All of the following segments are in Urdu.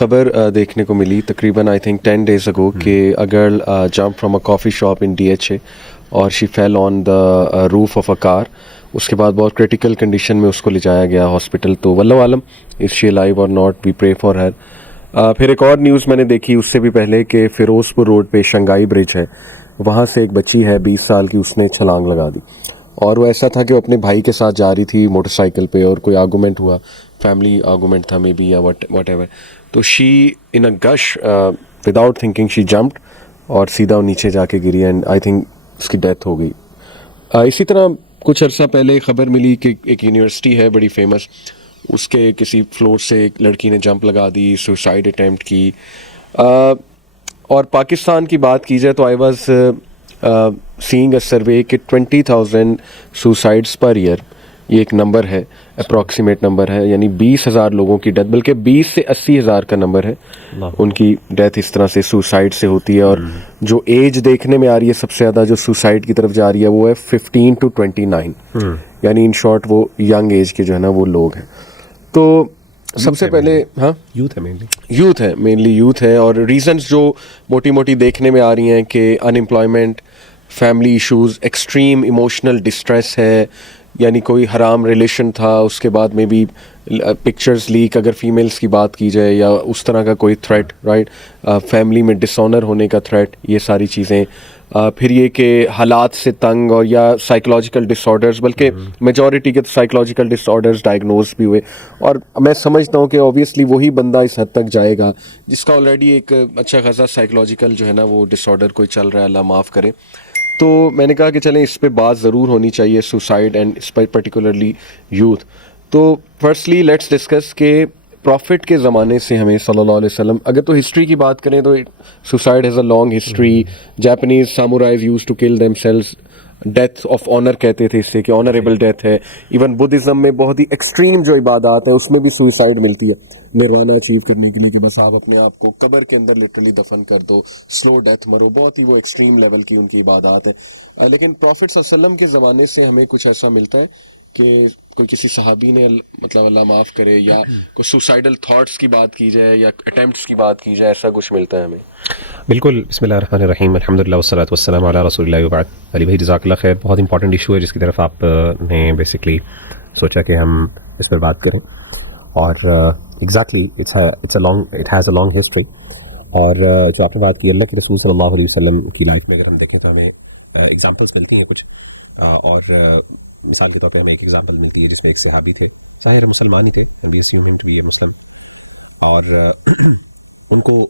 خبر دیکھنے کو ملی تقریباً آئی تھنک 10 days ago کہ a girl jumped from a coffee shop in DHA اور she fell on the roof of a car. اس کے بعد بہت کرٹیکل کنڈیشن میں اس کو لے جایا گیا ہاسپٹل. تو واللہ عالم از شی الائیو اور not, we pray for her. پھر ایک اور نیوز میں نے دیکھی اس سے بھی پہلے کہ فیروز پور روڈ پہ شنگھائی برج ہے, وہاں سے ایک بچی ہے 20 سال کی, اس نے چھلانگ لگا دی. اور وہ ایسا تھا کہ وہ اپنے بھائی کے ساتھ جا رہی تھی موٹر سائیکل پہ اور کوئی آرگومنٹ ہوا, فیملی آرگومنٹ تھا مے بی یا واٹ ایور. تو شی ان اے گش وداؤٹ تھنکنگ شی جمپڈ اور سیدھا نیچے جا کے گری اینڈ آئی تھنک اس کی ڈیتھ ہو گئی. اسی طرح کچھ عرصہ پہلے خبر ملی کہ ایک یونیورسٹی ہے بڑی فیمس, اس کے کسی فلور سے ایک لڑکی نے جمپ لگا دی, سوسائڈ اٹیمپٹ کی. اور پاکستان کی بات کی جائے تو I was saying a survey کہ 20,000 سوسائڈس پر ایئر, یہ ایک نمبر ہے, اپروکسیمیٹ نمبر ہے, یعنی 20,000 لوگوں کی ڈیتھ, بلکہ 20 سے 80,000 کا نمبر ہے ان کی ڈیتھ اس طرح سے سوسائڈ سے ہوتی ہے. اور جو ایج دیکھنے میں آ رہی ہے سب سے زیادہ جو سوسائڈ کی طرف جا رہی ہے وہ ہے 15 to 29, یعنی ان شارٹ وہ ینگ ایج کے جو ہے نا وہ لوگ ہیں. تو سب سے پہلے ہاں یوتھ ہے مینلی یوتھ ہے. اور ریزنس جو موٹی موٹی دیکھنے میں آ رہی ہیں کہ unemployment, family issues, extreme emotional distress ہے, یعنی کوئی حرام ریلیشن تھا, اس کے بعد میں بھی پکچرز لیک اگر فیمیلز کی بات کی جائے, یا اس طرح کا کوئی تھریٹ, رائٹ, فیملی میں ڈس آنر ہونے کا تھریٹ, یہ ساری چیزیں. پھر یہ کہ حالات سے تنگ اور یا سائیکولوجیکل ڈس آرڈرز, بلکہ میجورٹی کے تو سائیکولوجیکل ڈس آرڈرز ڈائگنوز بھی ہوئے. اور میں سمجھتا ہوں کہ اوبیسلی وہی بندہ اس حد تک جائے گا جس کا آلریڈی ایک اچھا خاصا سائیکولوجیکل جو ہے نا وہ ڈس آرڈر کوئی چل رہا ہے, اللہ معاف کرے. تو میں نے کہا کہ چلیں اس پہ بات ضرور ہونی چاہیے, سوسائڈ اینڈ پرٹیکولرلی یوتھ. تو فرسٹلی لیٹس ڈسکس کہ پروفٹ کے زمانے سے ہمیں صلی اللہ علیہ وسلم, اگر تو ہسٹری کی بات کریں تو suicide has a long history. Japanese samurais used to kill themselves, death of honour کہتے تھے اس سے کہ آنریبل ڈیتھ ہے. ایون بدھزم میں بہت ہی ایکسٹریم جو عبادات ہیں اس میں بھی سوئسائڈ ملتی ہے نروانا اچیو کرنے کے لیے, کہ بس آپ اپنے آپ کو قبر کے اندر لٹرلی دفن کر دو, سلو ڈیتھ مرو, بہت ہی وہ ایکسٹریم لیول کی ان کی عبادات ہیں. لیکن پروفٹ صلی اللہ علیہ وسلم کے زمانے سے ہمیں کچھ ایسا ملتا ہے کہ کوئی کسی صحابی نے مطلب اللہ معاف کرے یا کوئی سوسائڈل تھاٹس کی بات کی جائے یا اٹیمپٹس کی بات کی جائے, ایسا کچھ ملتا ہے ہمیں؟ بالکل. بسم اللہ الرحمن الرحیم, الحمدللہ والصلاۃ والسلام علی رسول اللہ وبعد. علی بھائی جزاک اللہ خیر, بہت امپورٹنٹ ایشو ہے جس کی طرف آپ نے بیسکلی سوچا کہ ہم اس پر بات کریں. اور exactly it has a long history. اور جو آپ نے بات کی اللہ کے رسول صلی اللہ علیہ وسلم کی لائف میں اگر ہم دیکھیں تو ہمیں ایگزامپلس ملتی ہیں کچھ. اور مثال کے طور پہ ہمیں ایک ایگزامپل ملتی ہے جس میں ایک صحابی تھے, ظاہر مسلمان ہی تھے, اینڈ وی اسیوم ہم ٹو بی اے مسلم. اور ان کو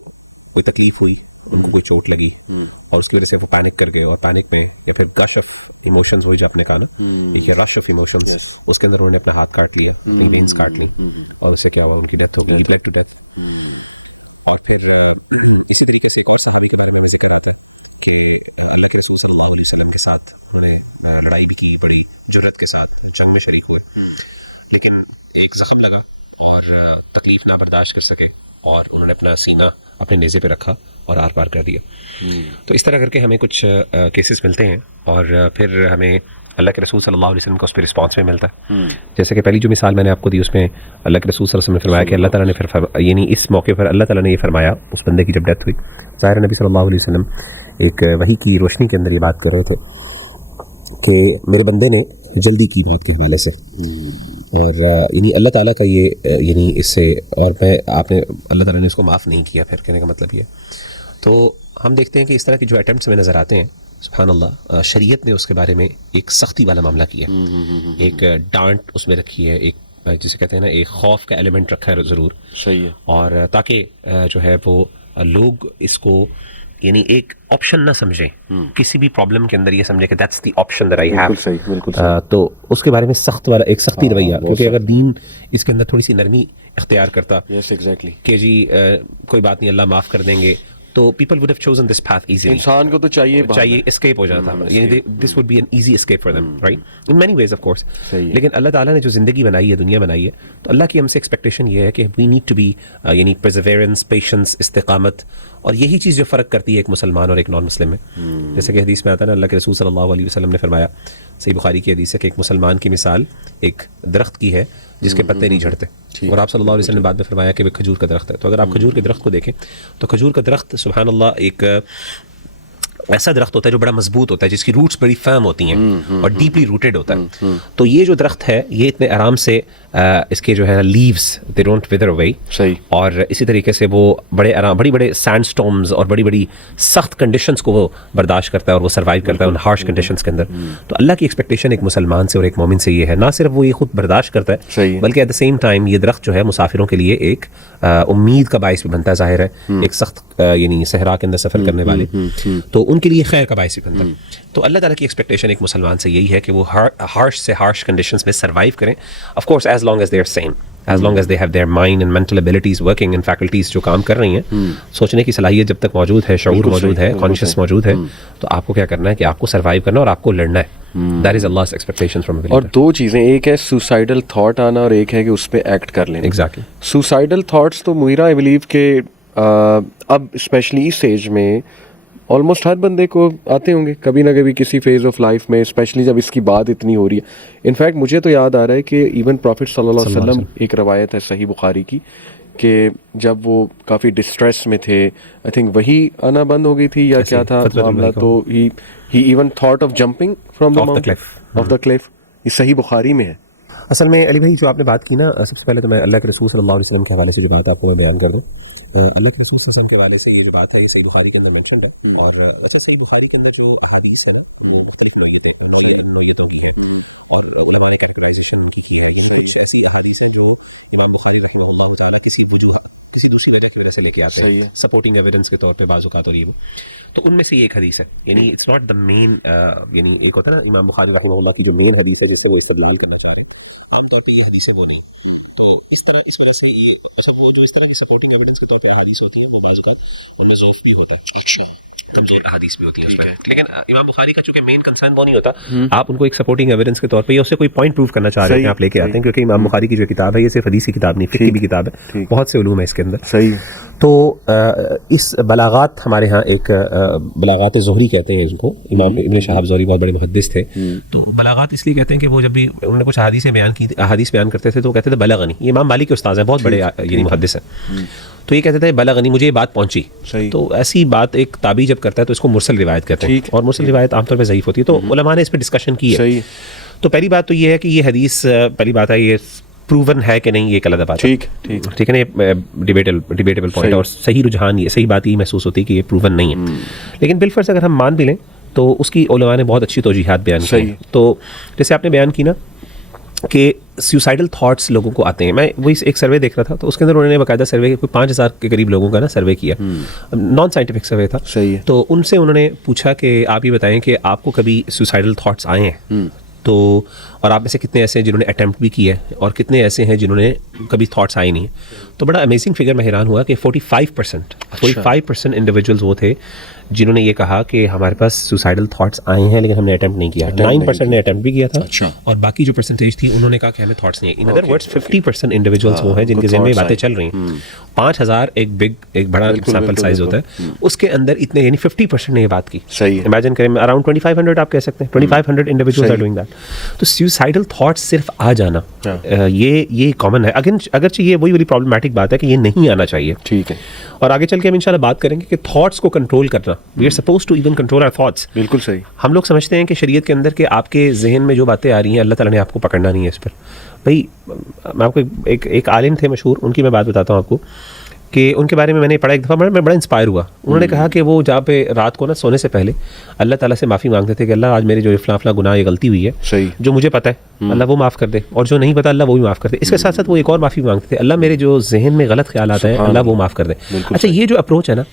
کوئی تکلیف ہوئی, ان کو کوئی چوٹ لگی, اور اس کی وجہ سے وہ پینک کر گئے, اور پینک میں یا پھر گش آف ایموشنز ہوئی جو آپ نے کہا نا, ایک رش آف ایموشنز, اس کے اندر انہوں نے اپنا ہاتھ کاٹ لیا, اپنی وینس کاٹ لیں, اور اس سے کیا ہوا, ان کی ڈیتھ ہو گئی, بلیڈ ٹو ڈیتھ. اور پھر اسی طریقے سے ایک اور صحابی کے بارے میں ہمیں ذکر آتا ہے کہ اللہ کے رسول صلی اللہ علیہ وسلم کے ساتھ انہوں نے لڑائی بھی کی, بڑی جرت کے ساتھ جنگ میں شریک ہوئے, لیکن ایک زخم لگا اور تکلیف نہ برداشت کر سکے, اور انہوں نے اپنا سینہ اپنے نیزے پہ رکھا اور آر پار کر دیا. تو اس طرح کر کے ہمیں کچھ کیسز ملتے ہیں, اور پھر ہمیں اللہ کے رسول صلی اللہ علیہ وسلم کا اس پہ رسپانس میں ملتا ہے. جیسے کہ پہلی جو مثال میں نے آپ کو دی اس میں اللہ کے رسول صلی اللہ علیہ وسلم نے فرمایا کہ اللہ تعالیٰ نے پھر یعنی اس موقع پر اللہ تعالیٰ نے یہ فرمایا اس بندے کی جب ڈیتھ ہوئی. ظاہر نبی صلی اللہ علیہ وسلم ایک وحی کی روشنی کے اندر یہ بات کر رہے تھے کہ میرے بندے نے جلدی کی موت کے حوالے سے, اور یعنی اللہ تعالیٰ کا یہ یعنی اس سے, اور آپ نے اللہ تعالیٰ نے اس کو معاف نہیں کیا. پھر کہنے کا مطلب یہ, تو ہم دیکھتے ہیں کہ اس طرح کے جو اٹیمپٹس ہمیں نظر آتے ہیں, سبحان اللہ, شریعت نے اس کے بارے میں ایک سختی والا معاملہ کیا, ایک ڈانٹ اس میں رکھی ہے, ایک جسے کہتے ہیں نا ایک خوف کا ایلیمنٹ رکھا ہے ضرور. صحیح ہے. اور تاکہ جو ہے وہ لوگ اس کو یعنی ایک آپشن نہ سمجھیں, کسی بھی پرابلم کے اندر یہ سمجھیں کہ that's the option that I have. تو اس کے بارے میں سخت والا ایک سختی رویہ, کیونکہ اگر دین اس کے اندر تھوڑی سی نرمی اختیار کرتا کہ جی کوئی بات نہیں اللہ معاف کر دیں گے, تو people would have chosen this path easily. انسان کو تو چاہیے اسکیپ ہو جاتا, یعنی this would be an easy escape for them, right, in many ways of course. لیکن اللہ تعالیٰ نے جو زندگی بنائی ہے, دنیا بنائی ہے, تو اللہ کی ہم سے ایکسپیکٹیشن یہ ہے کہ وی نیڈ ٹو بی یعنی پرزیویرنس, پیشنس, استقامت. اور یہی چیز جو فرق کرتی ہے ایک مسلمان اور ایک نان مسلم میں. جیسے کہ حدیث میں آتا ہے نا, اللہ کے رسول صلی اللہ علیہ وسلم نے فرمایا, صحیح بخاری کی حدیث ہے, کہ ایک مسلمان کی مثال ایک درخت کی ہے جس کے پتے نہیں جھڑتے. اور آپ صلی اللہ علیہ وسلم نے بعد میں فرمایا کہ وہ کھجور کا درخت ہے. تو اگر آپ کھجور کے درخت کو دیکھیں تو کھجور کا درخت سبحان اللہ ایک ایسا درخت ہوتا ہے جو بڑا مضبوط ہوتا ہے, جس کی روٹس بڑی فرم ہوتی ہیں اور ڈیپلی روٹیڈ ہوتا ہے. تو یہ جو درخت ہے یہ اتنے آرام سے اس کے جو ہے لیوز دے ڈونٹ ویدر اوے, اور اسی طریقے سے وہ بڑے آرام بڑی بڑے سینڈ اسٹارمز اور بڑی بڑی سخت کنڈیشنز کو وہ برداشت کرتا ہے اور وہ سروائیو کرتا ہے ان ہارش کنڈیشنز کے اندر. تو اللہ کی ایکسپیکٹیشن ایک مسلمان سے اور ایک مومن سے یہ ہے, نہ صرف وہ یہ خود برداشت کرتا ہے بلکہ ایٹ دا سیم ٹائم یہ درخت جو ہے مسافروں کے لیے ایک امید کا باعث بھی بنتا ہے. ظاہر ہے ایک سخت یعنی صحرا کے اندر سفر کرنے والے تو ان کے لیے خیر کا باعث بھی بنتا ہے. تو اللہ تعالیٰ کی ایکسپیکٹیشن ایک مسلمان سے یہی ہے کہ وہ ہارش سے ہارش کنڈیشنز میں سروائیو کریں. Of course as long as they are seen, as long as they have their mind and mental abilities working and faculties جو کام کر رہی ہیں, سوچنے کی صلاحیت جب تک موجود ہے, شعور موجود ہے, کانشیس موجود ہے, تو آپ کو کیا کرنا ہے کہ آپ کو سروائیو کرنا اور آپ کو لڑنا ہے. That is Allah's expectation from a believer. اور دو چیزیں, ایک ہے سوسائڈل تھاٹ آنا اور ایک ہے کہ اس پہ ایکٹ کر لینا. Exactly. سوسائڈل تھاٹس تو مغیرہ آئی بلیو کہ اب اسپیشلی اس ایج میں آلموسٹ ہر بندے کو آتے ہوں گے کبھی نہ کبھی کسی فیز آف لائف میں, اسپیشلی جب اس کی بات اتنی ہو رہی ہے. انفیکٹ مجھے تو یاد آ رہا ہے کہ ایون پروفٹ صلی اللہ علیہ وسلم, ایک روایت ہے صحیح بخاری کی کہ جب وہ کافی ڈسٹریس میں تھے, آئی تھنک وہی آنا بند ہو گئی تھی یا کیا تھا معاملہ, تو he even thought of jumping from the mountain of the cliff. یہ صحیح بخاری میں ہے. اصل میں علی بھائی جو آپ نے بات کی نا, سب سے پہلے تو میں اللہ کے رسول صلی اللہ علیہ وسلم کے حوالے سے جو بات آپ کو میں بیان کر دوں. اللہ کے رسول صلی اللہ علیہ وسلم کے حوالے سے یہ جو بات ہے یہ صحیح بخاری کے اندر مینشنڈ ہے. اور اچھا صحیح بخاری کے اندر جو احادیث ہے نا وہ مختلف نوعیتوں کی ہیں اور علماء نے کیٹیگرائزیشن ان کی ہے. یعنی کچھ ایسی احادیث ہیں جو امام بخاری رحمہ اللہ تعالیٰ کسی دوسری وجہ کی وجہ سے لے کے آتے ہیں سپورٹنگ ایویڈنس کے طور پہ بعض اوقات, اور یہ وہ تو ان میں سے یہ ایک حدیث ہے. یعنی اٹس ناٹ دا مین, یعنی ایک ہوتا ہے نا امام بخاری رحمہ اللہ کی جو مین حدیث ہے جس سے وہ استدلال کرنا چاہ رہے ہیں, عام طور پہ یہ حدیثیں وہ نہیں. تو اس طرح اس وجہ سے یہ اچھا وہ جو اس طرح کی سپورٹنگ ایویڈنس کے طور پہ احادیث ہوتی ہیں وہ بعض اوقات ان میں ضعف بھی ہوتا ہے, اچھا کمزور احادیث بھی ہوتی ہیں اس میں. لیکن امام بخاری کا چونکہ مین کنسرن وہ نہیں ہوتا, آپ ان کو ایک سپورٹنگ ایویڈنس کے طور پہ یا اس سے کوئی پوائنٹ پروو کرنا چاہ رہے ہیں آپ لے کے آتے ہیں, کیونکہ امام بخاری کی جو کتاب ہے یہ صرف حدیث کی کتاب نہیں, فقہ کی بھی کتاب ہے, بہت سے علوم ہے اس کے اندر. صحیح. تو اس بلاغات ہمارے ہاں ایک بلاغات زہری کہتے ہیں ان کو, امام ابن شہاب زہری بہت بڑے محدث تھے. تو بلاغات اس لیے کہتے ہیں کہ وہ جب بھی انہوں نے کچھ احادیث بیان کرتے تھے تو وہ کہتے تھے بلغنی. یہ امام مالک کے استاد ہیں, بہت بڑے یعنی محدث ہیں, تو یہ کہتے تھے بلغنی, مجھے یہ بات پہنچی. تو ایسی بات ایک تابعی جب کرتا ہے تو اس کو مرسل روایت کہتے ہیں, اور مرسل روایت عام طور پہ ضعیف ہوتی ہے. تو علماء نے اس پہ ڈسکشن کی ہے. تو پہلی بات تو یہ ہے کہ یہ حدیث, پہلی بات ہے یہ پروون ہے کہ نہیں, یہ ایک علیحدہ بات ہے. ٹھیک ہے نا, یہ ڈیبیٹیبل پوائنٹ, اور صحیح رجحان یہ صحیح بات یہ محسوس ہوتی ہے کہ یہ پروون نہیں ہے. لیکن بالفرض اگر ہم مان بھی لیں تو اس کی علماء نے بہت اچھی توجیحات بیان کی. تو جیسے آپ نے بیان کی نا کہ سیوسائڈل تھاٹس لوگوں کو آتے ہیں. میں وہی ایک سروے دیکھ رہا تھا, تو اس کے اندر انہوں نے باقاعدہ سروے, کوئی 5000 کے قریب لوگوں کا نا سروے کیا, نان سائنٹیفک سروے تھا. تو ان سے انہوں نے پوچھا کہ آپ یہ بتائیں کہ آپ کو کبھی سیوسائڈل تھاٹس آئے ہیں, تو اور آپ میں سے کتنے ایسے ہیں جنہوں نے اٹیمپٹ بھی کیا ہے اور کتنے ایسے ہیں جنہوں نے کبھی تھاٹس آئے نہیں ہیں. تو بڑا امیزنگ فگر میں حیران ہوا کہ 45% انڈیویجولز وہ تھے جنہوں نے یہ کہا کہ ہمارے پاس سوسائڈل تھاٹس آئے ہیں لیکن ہم نے اٹیمپٹ نہیں کیا. 9% نے اٹیمپٹ بھی کیا تھا, اور باقی جو پرسنٹیج تھی انہوں نے کہا کہ ہمیں تھاٹس نہیں ہیں. ان ادر ورڈس 50% انڈیویجولز وہ ہیں جن کے ذہن میں باتیں چل رہی ہیں. 5000 ایک بڑا سیمپل سائز ہوتا ہے, اس کے اندر اتنے یعنی 50% نے یہ بات کی. امیجن کریں اراؤنڈ 2500 آپ کہہ سکتے ہیں, 2500 انڈیویجولز آر ڈوئنگ دیٹ. تو سیوسائڈل تھاٹس صرف آ جانا یہ کامن ہے, اگرچہ یہ وہی والی پرابلمٹک بات ہے کہ یہ نہیں آنا چاہیے. ٹھیک ہے, اور آگے چل کے ہم انشاءاللہ بات کریں گے کہ تھاٹس کو کنٹرول کرنا, we are suppose to even control our thoughts. بالکل صحیح. ہم لوگ سمجھتے ہیں کہ شریعت کے اندر کہ آپ کے ذہن میں جو باتیں آ رہی ہیں اللہ تعالیٰ نے آپ کو پکڑنا نہیں ہے اس پر. بھائی میں آپ کو ایک عالم تھے مشہور, ان کی میں بات بتاتا ہوں آپ کو کہ ان کے بارے میں نے پڑھا ایک دفعہ, میں بڑا انسپائر ہوا. انہوں نے کہا کہ وہ جہاں پہ رات کو نا سونے سے پہلے اللہ تعالیٰ سے معافی مانگتے تھے کہ اللہ آج میرے جو فلاں گناہ یہ غلطی ہوئی ہے, جو مجھے پتہ ہے اللہ وہ معاف کر دے, اور جو نہیں پتہ اللہ وہ بھی معاف کر دے. اس کے ساتھ ساتھ وہ ایک اور معافی مانگتے تھے, اللہ میرے جو ذہن میں غلط خیالات ہیں اللہ وہ معاف کر دے. اچھا یہ جو اپروچ ہے نا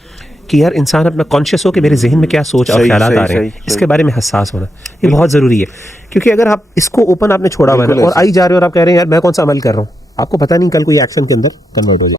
کہ یار انسان اپنا کانشیس ہو کہ میرے ذہن میں کیا سوچ اور خیالات آ رہے ہیں, اس کے بارے میں حساس ہونا یہ بہت ضروری ہے. کیونکہ اگر آپ اس کو اوپن آپ نے چھوڑا ہوا ہے اور آئی جا رہے ہو اور آپ کہہ رہے ہیں یار میں کون سا عمل کر رہا ہوں, آپ کو پتہ نہیں کل کوئی ایکشن کے اندر کنورٹ ہو جائے.